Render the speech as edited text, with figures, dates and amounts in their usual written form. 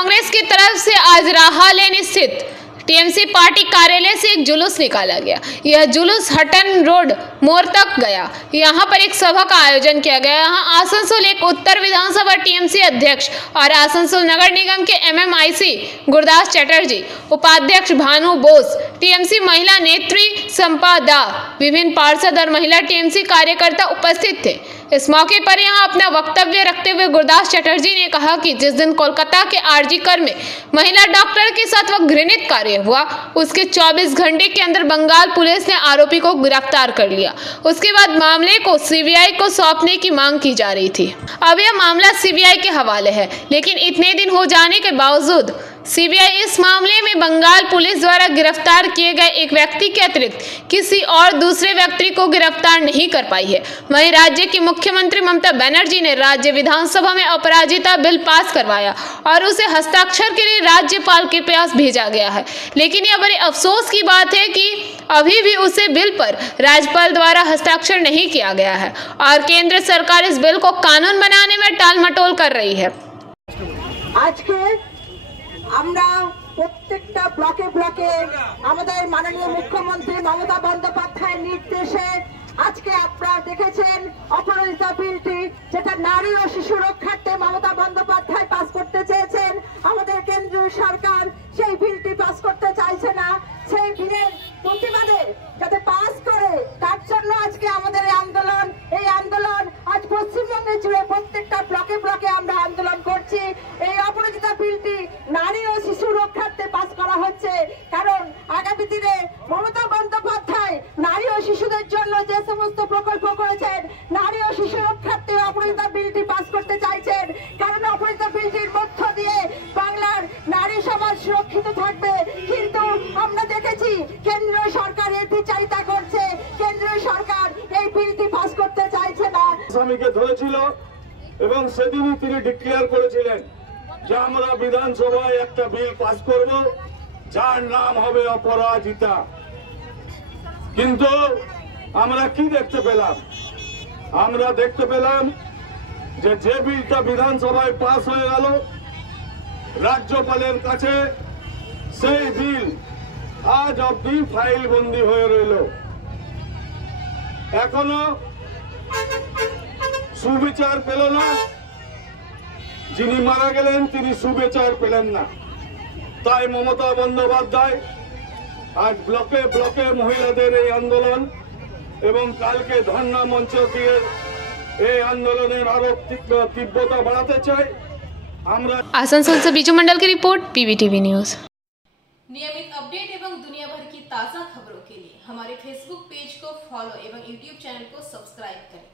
कांग्रेस की तरफ से आज राहा लेन स्थित टीएमसी पार्टी कार्यालय से एक जुलूस निकाला गया। यह जुलूस हटन रोड मोड़ तक गया। यहां पर एक सभा का आयोजन किया गया। यहां आसनसोल एक उत्तर विधानसभा टीएमसी अध्यक्ष और आसनसोल नगर निगम के एमएमआईसी गुरदास चटर्जी, उपाध्यक्ष भानु बोस, टीएमसी महिला नेत्री संपादा, विभिन्न पार्षद और महिला टीएमसी कार्यकर्ता उपस्थित थे। इस मौके पर यहां अपना वक्तव्य रखते हुए गुरदास चटर्जी ने कहा कि जिस दिन कोलकाता के आरजी कर में महिला डॉक्टर के साथ वह घृणित कार्य हुआ, उसके 24 घंटे के अंदर बंगाल पुलिस ने आरोपी को गिरफ्तार कर लिया। उसके बाद मामले को सीबीआई को सौंपने की मांग की जा रही थी। अब यह मामला सीबीआई के हवाले है, लेकिन इतने दिन हो जाने के बावजूद सीबीआई इस मामले में बंगाल पुलिस द्वारा गिरफ्तार किए गए एक व्यक्ति के अतिरिक्त किसी और दूसरे व्यक्ति को गिरफ्तार नहीं कर पाई है। वहीं राज्य की मुख्यमंत्री ममता बनर्जी ने राज्य विधानसभा में अपराजिता बिल पास करवाया और उसे हस्ताक्षर के लिए राज्यपाल के पास भेजा गया है, लेकिन यह बड़े अफसोस की बात है कि अभी भी उसे बिल पर राज्यपाल द्वारा हस्ताक्षर नहीं किया गया है और केंद्र सरकार इस बिल को कानून बनाने में टालमटोल कर रही है। आज के আমরা প্রত্যেকটা ব্লকে ব্লকে আমাদের মাননীয় মুখ্যমন্ত্রী মমতা বন্দ্যোপাধ্যায়ের নির্দেশে আজকে আপনারা দেখেছেন অপরাজিতা বিলটি, যেটা নারী ও শিশু রক্ষার্থে মমতা বন্দ্যোপাধ্যায় পাস করতে চেয়েছেন। আমাদের কেন্দ্রীয় সরকার সেই বিলটি পাস করতে চাইছে না। সেই বিলের প্রতিবাদে যাতে পাস করে তার জন্য আজকে আমাদের এই আন্দোলন আজ পশ্চিমবঙ্গে জুড়ে প্রত্যেকটা ব্লকে ব্লকে আমরা আন্দোলন করছি। এই অপরাজিতা বিলটি নারী ও শিশু রক্ষার্থে পাস করা হচ্ছে, কারণ আগামী দিনে মমতা বন্দ্যোপাধ্যায় নারী ও শিশুদের জন্য যে সমস্ত প্রকল্প করেছেন, নারী ও শিশু রক্ষার্থে অপরাজিতা বিলটি পাস করতে চাইছেন, কারণ অপরাজিতা বিলটির মধ্য দিয়ে বাংলার নারী সমাজ সুরক্ষিত থাকবে। কিন্তু আমরা দেখেছি কেন্দ্রীয় সরকার এর বিচারিতা করছে, কেন্দ্রীয় সরকার এই বিলটি পাস করতে চাইছে না। আসামিকে ধরেছিল এবং সেদিনই তিনি ডিক্লেয়ার করেছিলেন যে আমরা বিধানসভায় একটা বিল পাস করব যার নাম হবে অপরাজিতা। কিন্তু আমরা কি দেখতে পেলাম? আমরা দেখতে পেলাম যে বিলটা বিধানসভায় পাস হয়ে গেল, রাজ্যপালের কাছে সেই বিল আজ অবধি ফাইল বন্দী হয়ে রইল। এখনো সুবিচার পেল না। যিনি মারা গেলেন তিনি সুবিচার পেলেন না। তাই মমতা বন্দ্যোপাধ্যায় আজ ব্লকে ব্লকে মহিলাদের এই আন্দোলন এবং কালকে ধর্ণা মঞ্চ দিয়ে এই আন্দোলনের আরো তীব্রতা বাড়াতে চাই। আমরা आसनसोल से बीजू मंडल की रिपोर्ट, पीवीटीवी न्यूज। नियमित अपडेट एवं दुनिया भर की ताज़ा खबरों के लिए हमारे फेसबुक पेज को फॉलो एवं यूट्यूब चैनल को सब्सक्राइब करें।